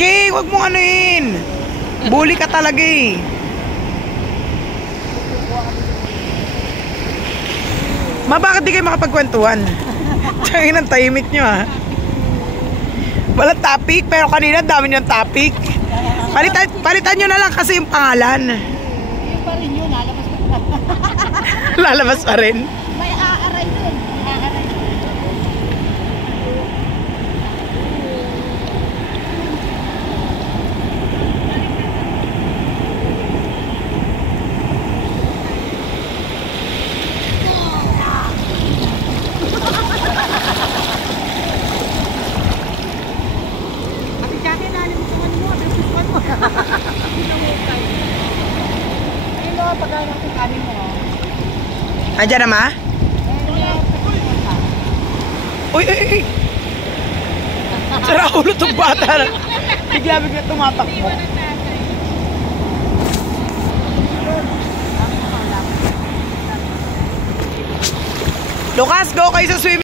King, wag mong anuin. Bully ka talaga eh. Bakit di kayo makapagkwentuhan? Tsangin ang tahimik nyo ha. Walang topic, pero kanina dami nyo topic. Palitan nyo na lang kasi yung pangalan. Yung pa rin yun, lalabas pa rin. Lalabas pa rin. May aaray dun. Aaray dun. Ate Jackie, nalimutan mo. Nalimutan mo. Ayun o, pagkain natin kanin mo. Andiyan na ma? Uy, uy, uy. Sara ulo itong bata na. Bigla tumatakbo. Lucas, go kayo sa swimming.